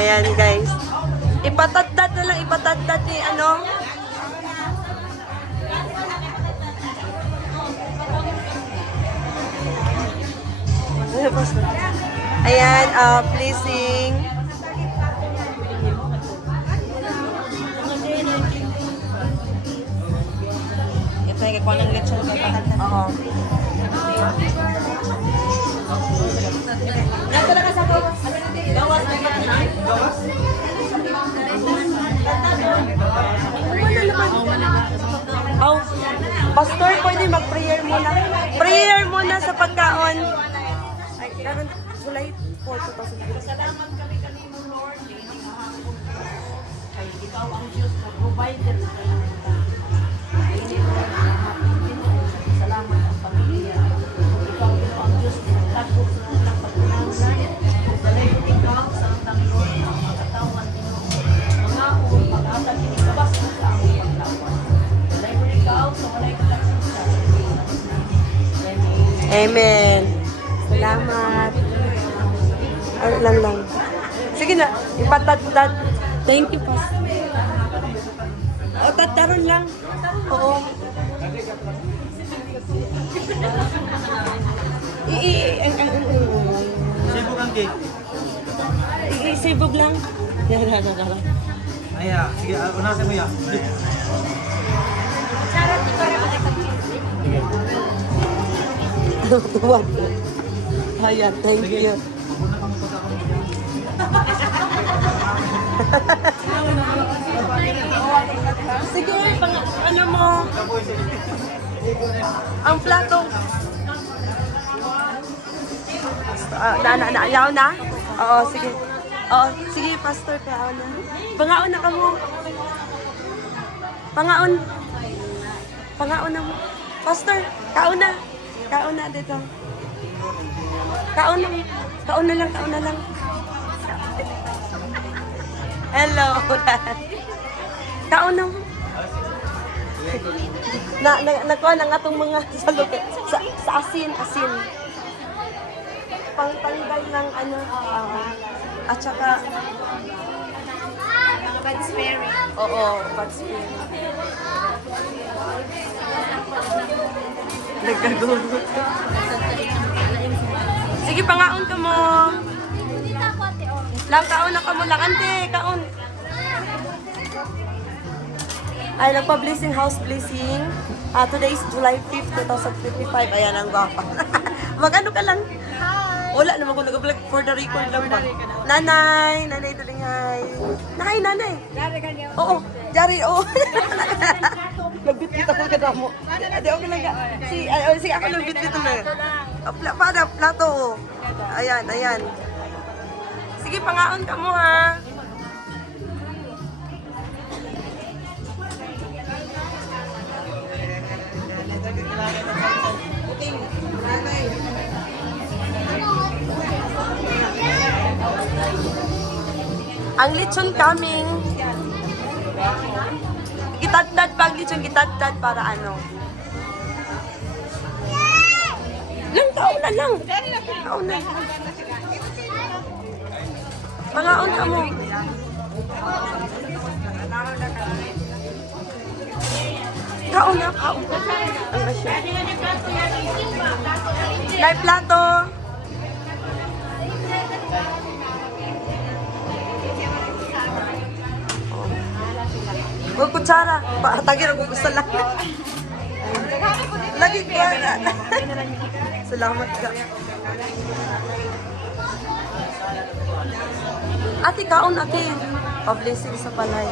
Ayan, guys. Ipatadtad na lang, ipatadtad ni ano. Ayan, uh, pleasing. Ito yung kikuha ng lechon. Oo. Pastor, pwede mag-prayer muna. Prayer muna sa pagkaon. Ay, karon July 4, 2020. Salamat kami kanimo Lord. Kay ikaw ang Diyos na provider sa kanila. Amen. Salamat. Ano lang lang. Sige na, ipatadtad. Thank you, Pastor. O, tadtaron lang. Oo. I, ang, cake. sibog lang. Yan, yan, yan, yan. Ay, ah, sige, unasin mo yan. Tuwa po. Ayan, thank you. Sige, pang, ano mo? Ang plato. Ah, na, na, na, ayaw na? Oo, sige. Oo, sige, pastor, kaon na. Pangaon na ka mo. Pangaon. Pangaon na mo. Pastor, kaon na. Kaon na dito. Kaon na. Kaon na lang, kaon na lang. Hello. Kaon na. Na, na, nakuha na nga itong mga salog. Sa, sa asin, asin. Pangtanggal ng ano, ah, at saka, God's Mary. oo, bad spirit. Nagkagulo. Sige, pangaon ka mo. Lang, kaon na ka mo lang. Ante, kaon. Ay, nagpa-blessing house blessing. Ah, today is July 5th, 2025. Ayan ang gwapa. Mag-ano ka lang? Wala naman ko nag-vlog for the record lang ba? Nanay, nanay tulingay. Nanay, nanay. Oo, Jari, oo. Nagbit-bit ako ka mo. Adi, okay lang ka. Si, ay, ay, sige, ako lang bit-bit na. Oh, pla, pada, plato. oh. Ayan, ayan. Sige, pangaon ka mo ha. Ang lechon coming. Pag lechon, gitadtad para ano. Lang taon na lang. Taon na. Pangaon ka mo. Kaon na, kaon. Ang asya. Nay plato. Huwag kutsara. Patagin ako gusto lang. Lagi ko. Salamat ka. Ate, kaon ate. Pa-blessing sa palay.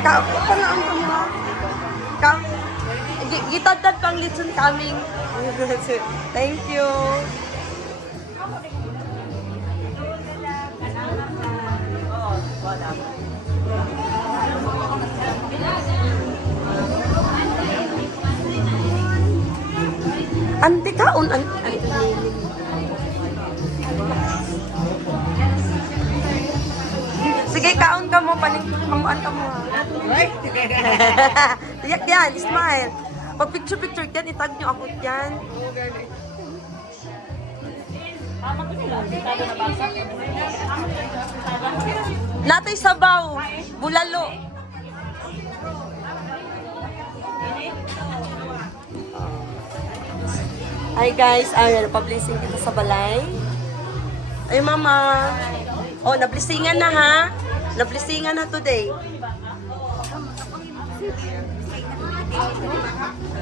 Kaon, ka mo. Kaon. Gi- Gitadad pang litson coming. Thank you. Ante kaon an ante Sige, kaon ka mo, paning pamuan ka mo. Tiyak yan, smile. Pag picture-picture yan, itag nyo ako yan. Natay sabaw. Bulalo. Hi guys, ay pa-blessing dito sa balay. Ay mama. Oh, na-blessingan na ha. Na-blessingan na today.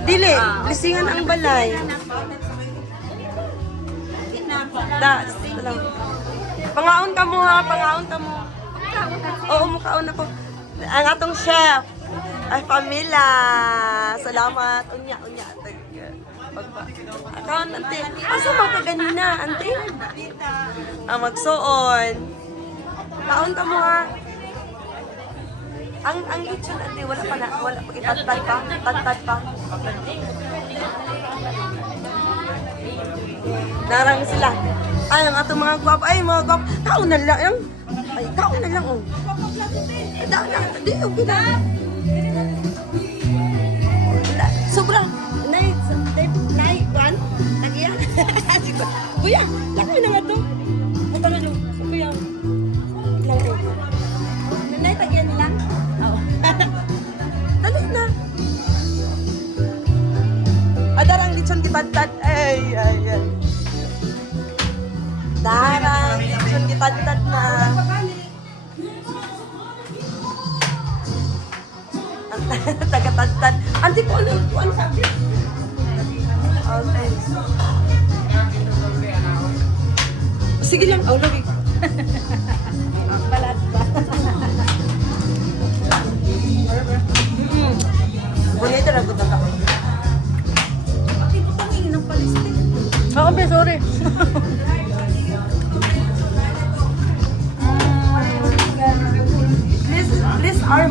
Dili, blessingan ang balay. Da, salam. Pangaon ka mo ha, pangaon ka mo. Oo, mukaon ako. Ang atong chef. Ay, Pamela. Salamat. Unya, unya. Akaon, ante. Asa mo ka ganina, ante? Ang magsuon. Kaon ka mo ha. Ang ang lechon ante wala pa na wala pa itatad pa, tatad pa. Narang sila. Ay, ang atong mga gwapo. Ay, mga gwapo. Kaon na lang. Ay, kaon na lang. Oh. Da, da, di, okay na. Wala, Kuya, lakaw na nga to. Punta na doon. Kuya. Lang to. Nay, tagiya nila. Oo. Talos na. Adarang lechon kitad-tad. Ay, ay, ay. Darang lechon kitad-tad na. Ang taga-tad-tad. Ante ko ano, ano sabi? Sige lang, oh, lagi. Balat ba? Bonito na gud ako. Pati po tangin ng palistin. Oo, be, sorry. Please, please arm.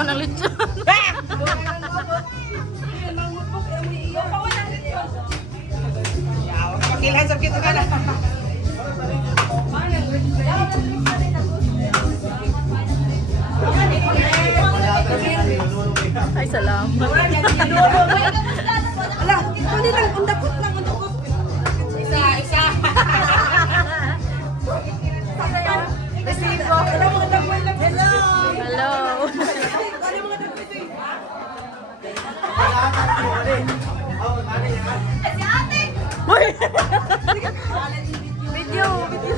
Korea no, mukha ko ng lechon. Ay, salamat. Ala, kani lang undakot lang undakot. Isa, isa. Resibo. Video, video.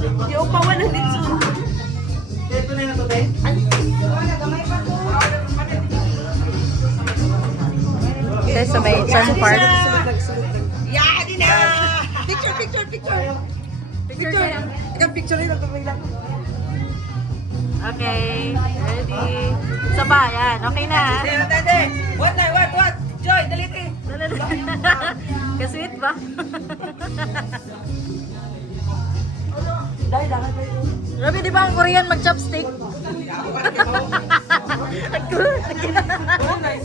Di ko pawan ng litsun. Ito na yung natutay. Okay, sa may Chan Park. Yeah, di na. Picture, picture, picture. Picture. Ikaw picture rin ako lang. Okay, ready. Sa bayan, okay na. What na? What? What? Joy, daliti. Kasweet ba? Grabe, di ba ang Korean mag-chopstick?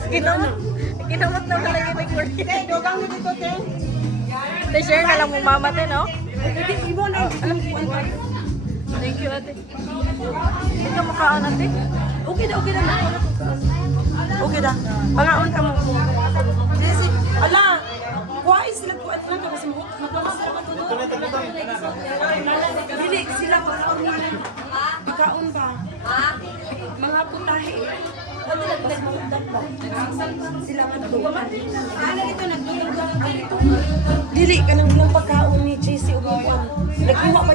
Ginamot. Ginamot na pala yung Korean. Dogang na dito, te. Te-share na lang mo mama te, no? Ano. Thank you, ate. Hindi ka mukhaan, ate. Okay na, okay na. Okay na. Pangaon ka mo. Jesse, ala, why sila ko at lang kasi mo? Magkakas ka Dili, sila ko na. Kaon ba? Mga putahe. Ano? Sila ko doon. Ano ito nagdulog Dili ka nang bilang pagkaon ni JC Ubuan. Nagkuha pa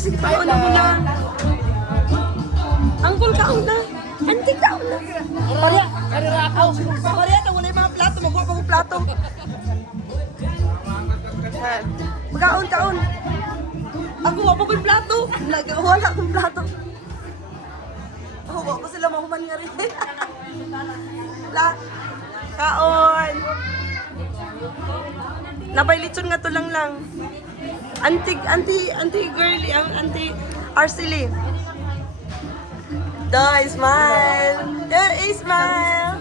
Sige, paano mo na. Angkol kaon na. Ante kaon na. Pariya, pariya ako. Pariya, tawag na yung mga plato. Magwa pa ko plato. Magkaon, kaon. Ako, wapa ko yung plato. Wala akong plato. Oh, wapa sila mahuman nga rin. La, kaon. Napay lechon nga to lang lang. Anti, anti, anti girly, ang anti Arcely. Da, smile. Eh, smile.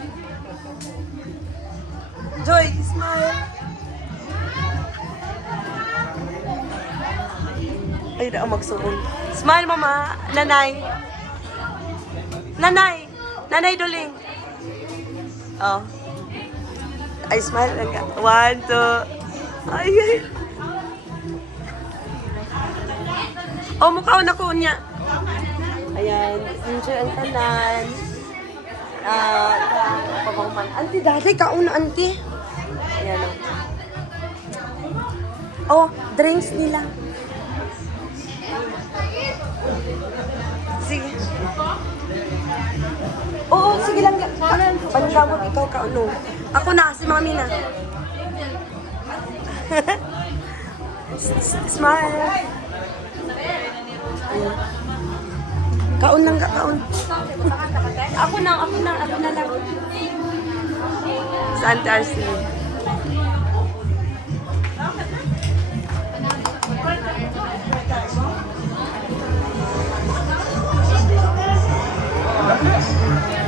Joy, smile. Ay, na magsuon. Smile, mama. Nanay. Nanay. Nanay Duling. Oh. Ay, smile. One, two. Ay, ay. Oh, mukha na ko niya. Ayan. Enjoy ang tanan. Ah, uh, pabangman. Auntie, dati kauna, auntie. Ayan oh. Oh, drinks nila. Sige. Oo, sige lang. Pangamot ikaw ka ano. Ako na, si mami na. Smile. Ayun. Kaon lang ka, kaon. ako na, ako na, ako na lang. Sa Antarctic. Thank.